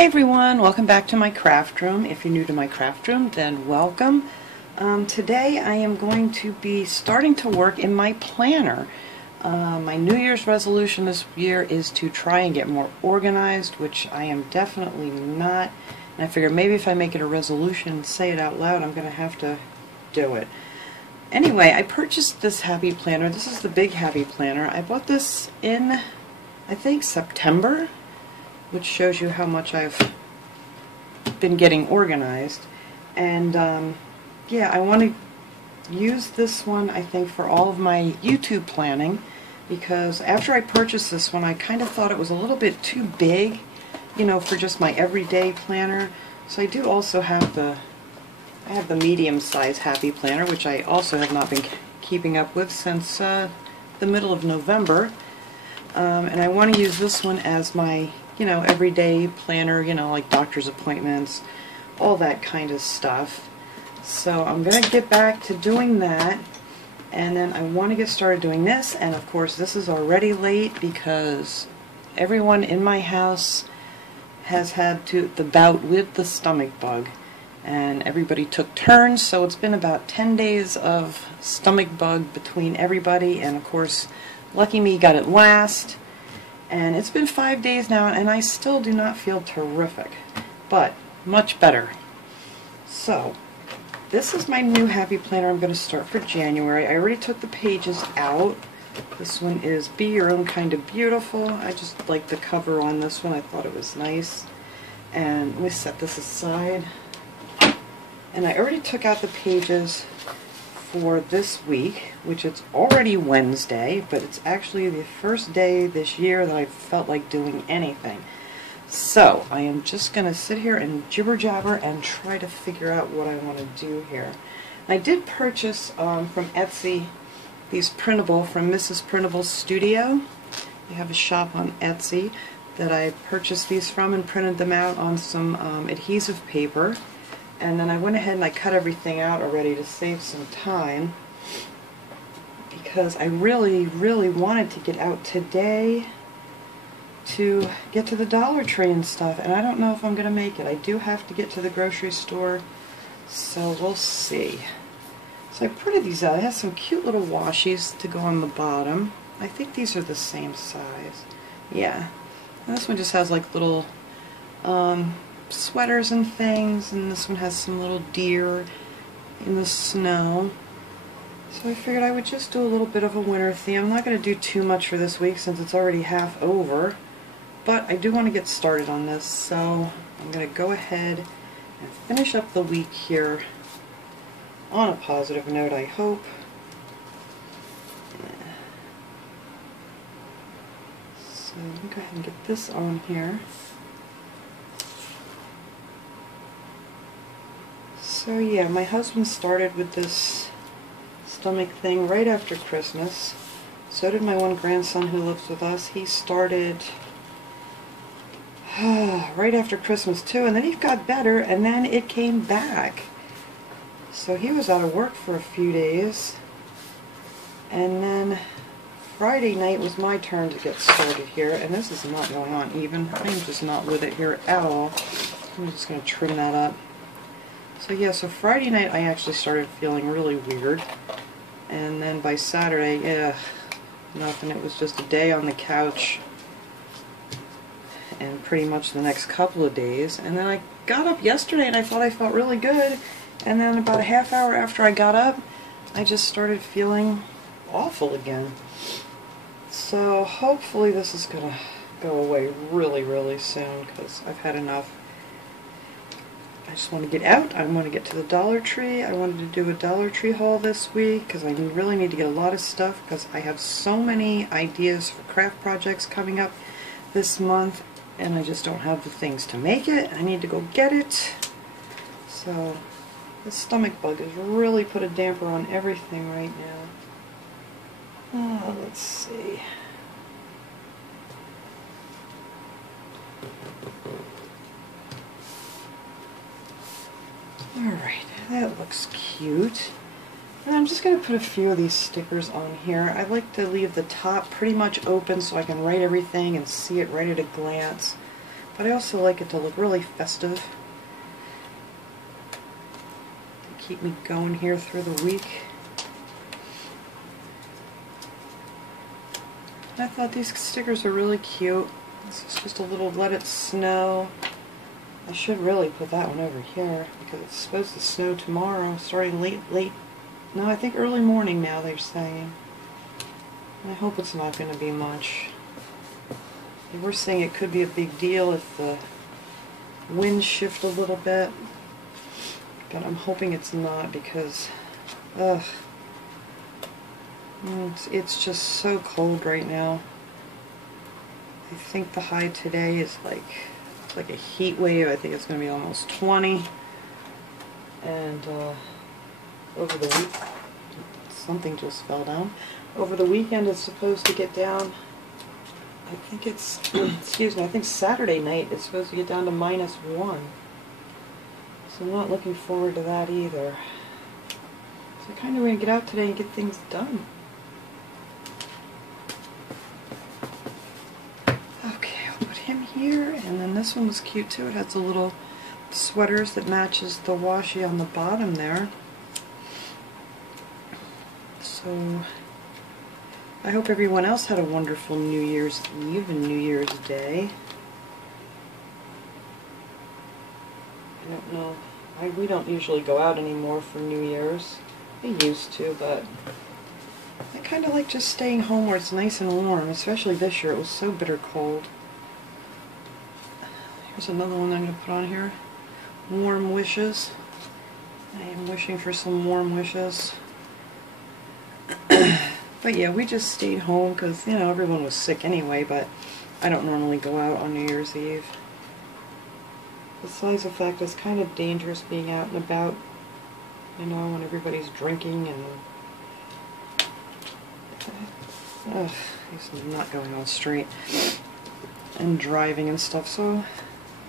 Hi everyone, welcome back to my craft room. If you're new to my craft room, then welcome. Today I am going to be starting to work in my planner. My New Year's resolution this year is to try and get more organized, which I am definitely not. And I figure maybe if I make it a resolution and say it out loud, I'm going to have to do it. Anyway, I purchased this Happy Planner. This is the big Happy Planner. I bought this in, I think, September, which shows you how much I've been getting organized. And yeah, I want to use this one, I think, for all of my YouTube planning, because after I purchased this one I kind of thought it was a little bit too big, you know, for just my everyday planner. So I do also have the medium-size Happy Planner, which I also have not been keeping up with since the middle of November. And I want to use this one as my, you know, everyday planner, you know, like doctor's appointments, all that kind of stuff. So I'm going to get back to doing that, and then I want to get started doing this. And of course this is already late because everyone in my house has had the bout with the stomach bug, and everybody took turns, so it's been about 10 days of stomach bug between everybody, and of course lucky me got it last. And it's been 5 days now, and I still do not feel terrific, but much better. So, this is my new Happy Planner I'm going to start for January. I already took the pages out. This one is Be Your Own Kind of Beautiful. I just like the cover on this one. I thought it was nice. And let me set this aside. And I already took out the pages for this week, which it's already Wednesday, but it's actually the first day this year that I felt like doing anything. So I am just going to sit here and jibber jabber and try to figure out what I want to do here. I did purchase from Etsy these printable from Mrs. Printable's Studio. They have a shop on Etsy that I purchased these from and printed them out on some adhesive paper. And then I went ahead and I cut everything out already to save some time, because I really wanted to get out today to get to the Dollar Tree and stuff, and I don't know if I'm going to make it. I do have to get to the grocery store, so we'll see. So I printed these out. It has some cute little washies to go on the bottom. I think these are the same size. Yeah. And this one just has like little sweaters and things, and this one has some little deer in the snow. So I figured I would just do a little bit of a winter theme. I'm not going to do too much for this week since it's already half over, but I do want to get started on this, so I'm going to go ahead and finish up the week here on a positive note, I hope. So let me go ahead and get this on here. So yeah, my husband started with this stomach thing right after Christmas. So did my one grandson who lives with us. He started right after Christmas too, and then he got better, and then it came back. So he was out of work for a few days, and then Friday night was my turn to get started here, and this is not going on even. I'm just not with it here at all. I'm just going to trim that up. So yeah, so Friday night I actually started feeling really weird, and then by Saturday, yeah, nothing. It was just a day on the couch, and pretty much the next couple of days. And then I got up yesterday and I thought I felt really good, and then about a half hour after I got up, I just started feeling awful again. So hopefully this is going to go away really soon, because I've had enough. I just want to get out. I want to get to the Dollar Tree. I wanted to do a Dollar Tree haul this week because I really need to get a lot of stuff, because I have so many ideas for craft projects coming up this month, and I just don't have the things to make it. I need to go get it. So the stomach bug has really put a damper on everything right now. Let's see. Alright, that looks cute. And I'm just going to put a few of these stickers on here. I like to leave the top pretty much open so I can write everything and see it right at a glance. but I also like it to look really festive. To keep me going here through the week. I thought these stickers are really cute. This is just a little Let It Snow. I should really put that one over here because it's supposed to snow tomorrow, starting late. No, I think early morning now they're saying. I hope it's not going to be much. They were saying it could be a big deal if the winds shift a little bit, but I'm hoping it's not because, ugh. It's just so cold right now. I think the high today is like a heat wave. I think it's going to be almost 20. And over the week, something just fell down. Over the weekend it's supposed to get down, I think it's, excuse me, I think Saturday night it's supposed to get down to -1. So I'm not looking forward to that either. So I kind of want to get out today and get things done. Here, and then this one was cute too. It has the little sweaters that matches the washi on the bottom there. So I hope everyone else had a wonderful New Year's Eve and New Year's Day. I don't know. We don't usually go out anymore for New Year's. We used to, but I kind of like just staying home where it's nice and warm, especially this year. It was so bitter cold. Here's another one I'm going to put on here. Warm wishes. I am wishing for some warm wishes. But yeah, we just stayed home because, you know, everyone was sick anyway, but I don't normally go out on New Year's Eve. Besides the fact it's kind of dangerous being out and about, you know, when everybody's drinking and... he's not going on straight. And driving and stuff, so...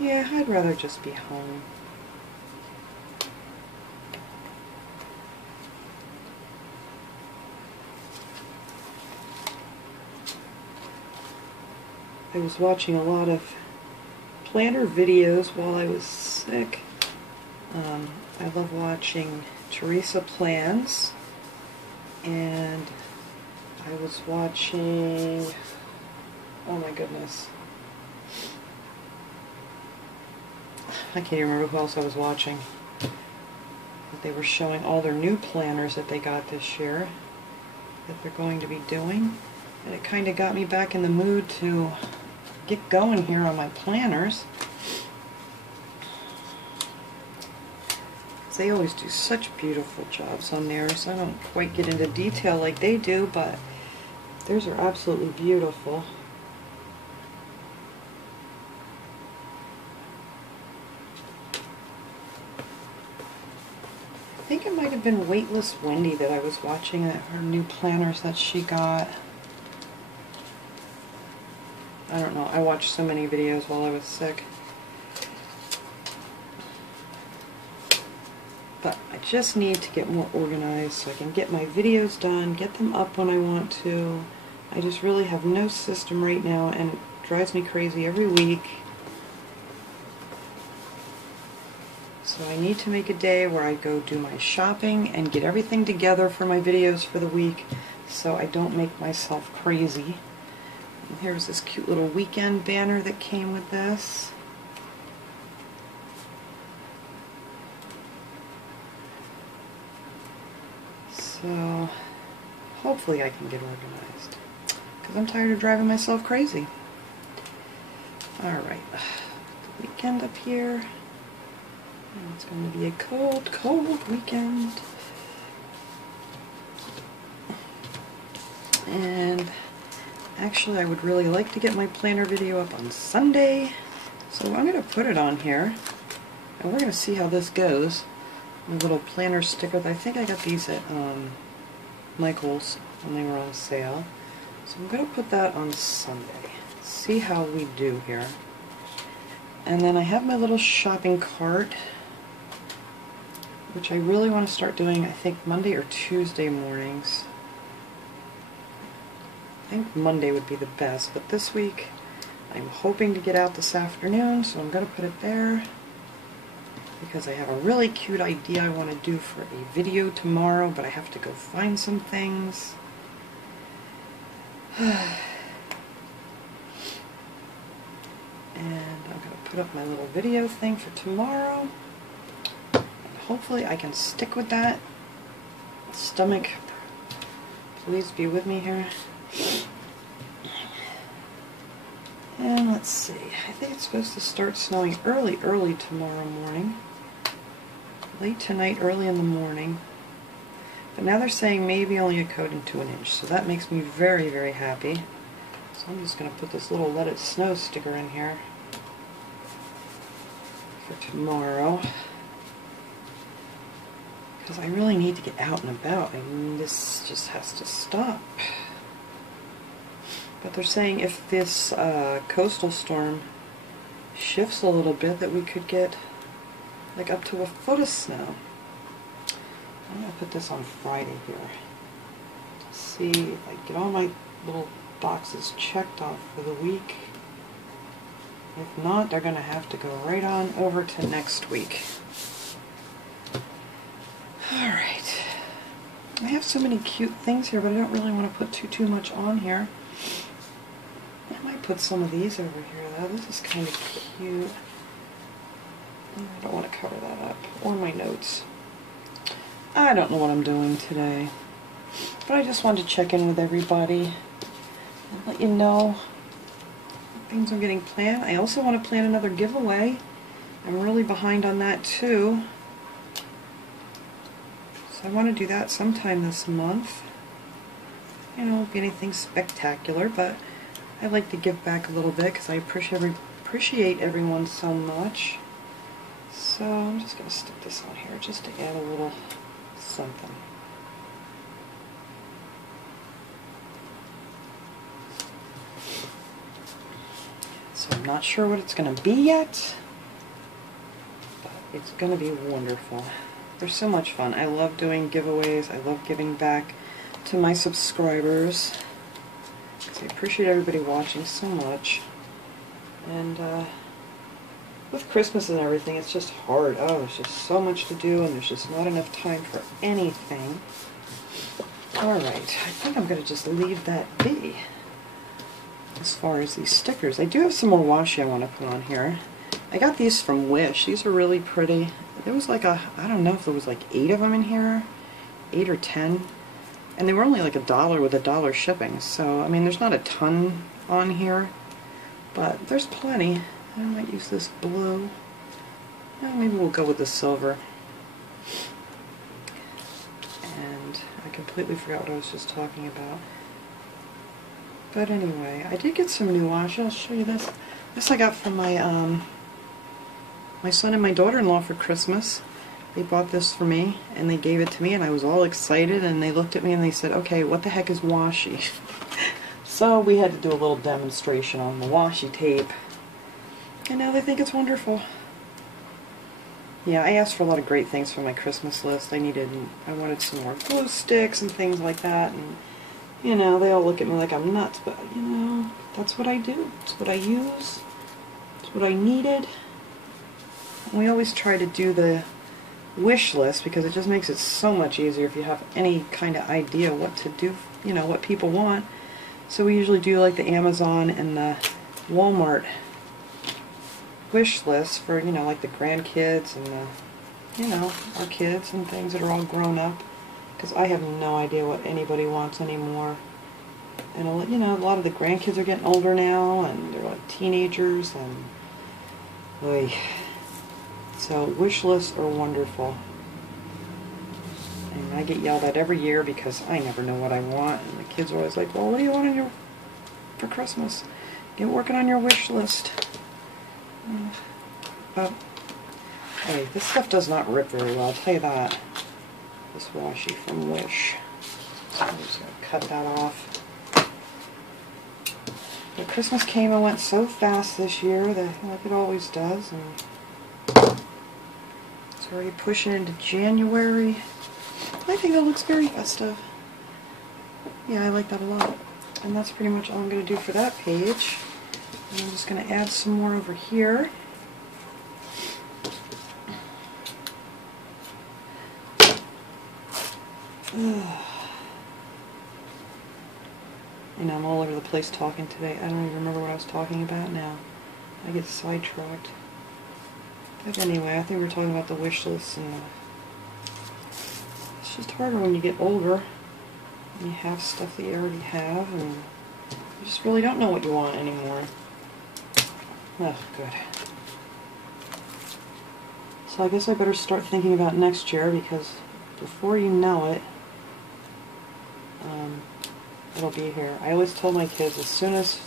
yeah, I'd rather just be home. I was watching a lot of planner videos while I was sick. I love watching Teresa Plans, and I was watching, oh my goodness, I can't even remember who else I was watching. But they were showing all their new planners that they got this year that they're going to be doing. And it kind of got me back in the mood to get going here on my planners. They always do such beautiful jobs on theirs. I don't quite get into detail like they do, but theirs are absolutely beautiful. I think it might have been Weightless Wendy that I was watching, her new planners that she got. I don't know, I watched so many videos while I was sick. But I just need to get more organized so I can get my videos done, get them up when I want to. I just really have no system right now, and it drives me crazy every week. So I need to make a day where I go do my shopping and get everything together for my videos for the week so I don't make myself crazy. And here's this cute little weekend banner that came with this. So hopefully I can get organized because I'm tired of driving myself crazy. Alright, the weekend up here. And it's going to be a cold, cold weekend. And actually I would really like to get my planner video up on Sunday. So I'm going to put it on here. And we're going to see how this goes. My little planner stickers. I think I got these at Michael's when they were on sale. So I'm going to put that on Sunday. See how we do here. And then I have my little shopping cart, which I really want to start doing, I think, Monday or Tuesday mornings. I think Monday would be the best, but this week I'm hoping to get out this afternoon, so I'm going to put it there because I have a really cute idea I want to do for a video tomorrow, but I have to go find some things. And I'm going to put up my little video thing for tomorrow. And hopefully I can stick with that. Stomach, please be with me here. And let's see, I think it's supposed to start snowing early tomorrow morning. Late tonight, early in the morning. But now they're saying maybe only a coating to an inch, so that makes me very, very happy. So I'm just going to put this little Let It Snow sticker in here for tomorrow. Because I really need to get out and about. I mean, this just has to stop. But they're saying if this coastal storm shifts a little bit, that we could get like up to a foot of snow. I'm going to put this on Friday here. See if I get all my little boxes checked off for the week. If not, they're going to have to go right on over to next week. Alright. I have so many cute things here, but I don't really want to put too much on here. I might put some of these over here though. This is kind of cute. I don't want to cover that up. Or my notes. I don't know what I'm doing today. But I just wanted to check in with everybody and let you know things are getting planned. I also want to plan another giveaway. I'm really behind on that too. So I want to do that sometime this month. You know, won't be anything spectacular, but I like to give back a little bit because I appreciate everyone so much. So I'm just going to stick this on here just to add a little something. So I'm not sure what it's going to be yet, but it's going to be wonderful. They're so much fun. I love doing giveaways. I love giving back to my subscribers. I appreciate everybody watching so much. And with Christmas and everything, it's just hard. Oh, there's just so much to do, and there's just not enough time for anything. Alright, I think I'm going to just leave that be as far as these stickers. I do have some more washi I want to put on here. I got these from Wish. These are really pretty. There was like I don't know if there was like 8 of them in here. 8 or 10. And they were only like $1 with $1 shipping. So, I mean, there's not a ton on here. But there's plenty. I might use this blue. Maybe we'll go with the silver. And I completely forgot what I was just talking about. But anyway, I did get some new washi. I'll show you this. This I got from my my son and my daughter-in-law for Christmas. They bought this for me, and they gave it to me, and I was all excited, and they looked at me and they said, okay, what the heck is washi? So we had to do a little demonstration on the washi tape. And now they think it's wonderful. Yeah, I asked for a lot of great things for my Christmas list. I wanted some more glue sticks and things like that, and you know, they all look at me like I'm nuts, but you know, that's what I do. It's what I use. It's what I needed. And we always try to do the wish list because it just makes it so much easier if you have any kind of idea what to do, you know, what people want. So we usually do like the Amazon and the Walmart wish list for, you know, like the grandkids and the, you know, our kids and things that are all grown up, because I have no idea what anybody wants anymore. And, you know, a lot of the grandkids are getting older now, and they're like teenagers, and oy. So wish lists are wonderful. And I get yelled at every year because I never know what I want, and the kids are always like, well, what do you want for Christmas? Get working on your wish list. But hey, this stuff does not rip very well, I'll tell you that. This washi from Wish. So I'm just going to cut that off. But Christmas came and went so fast this year, that, like it always does, and it's already pushing into January. I think that looks very festive. Yeah, I like that a lot. And that's pretty much all I'm going to do for that page. And I'm just going to add some more over here. You know, I'm all over the place talking today. I don't even remember what I was talking about now. I get sidetracked. But anyway, I think we were talking about the wish list, and it's just harder when you get older and you have stuff that you already have, and you just really don't know what you want anymore. Oh, good. So I guess I better start thinking about next year, because before you know it, it'll be here. I always told my kids, as soon as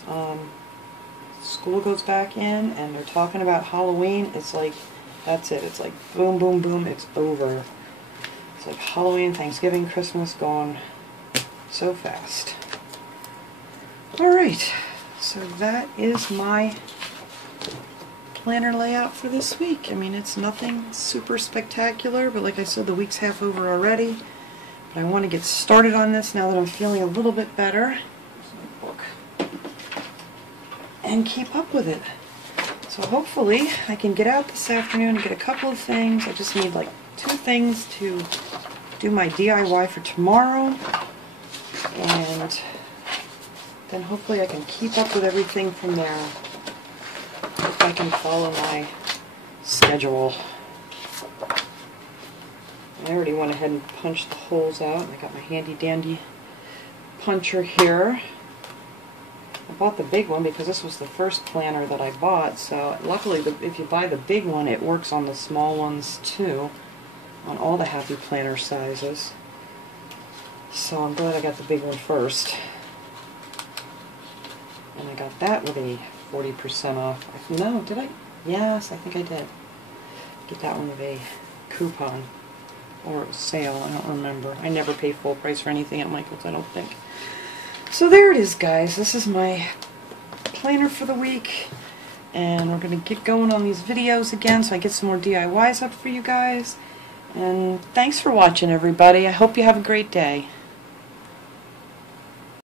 school goes back in and they're talking about Halloween, it's like, that's it. It's like boom, boom, boom, it's over. It's like Halloween, Thanksgiving, Christmas gone so fast. Alright, so that is my planner layout for this week. I mean, it's nothing super spectacular, but like I said, the week's half over already. But I want to get started on this now that I'm feeling a little bit better. Here's my book. And keep up with it. So hopefully I can get out this afternoon and get a couple of things. I just need like 2 things to do my DIY for tomorrow. And then hopefully I can keep up with everything from there, if I can follow my schedule. I already went ahead and punched the holes out. I got my handy dandy puncher here. I bought the big one because this was the first planner that I bought, so luckily if you buy the big one, it works on the small ones too, on all the Happy Planner sizes. So I'm glad I got the big one first. And I got that with a 40% off. No, did I? Yes, I think I did. Get that one with a coupon. Or a sale, I don't remember. I never pay full price for anything at Michael's, I don't think. So there it is, guys. This is my planner for the week. And we're going to get going on these videos again so I get some more DIYs up for you guys. And thanks for watching, everybody. I hope you have a great day.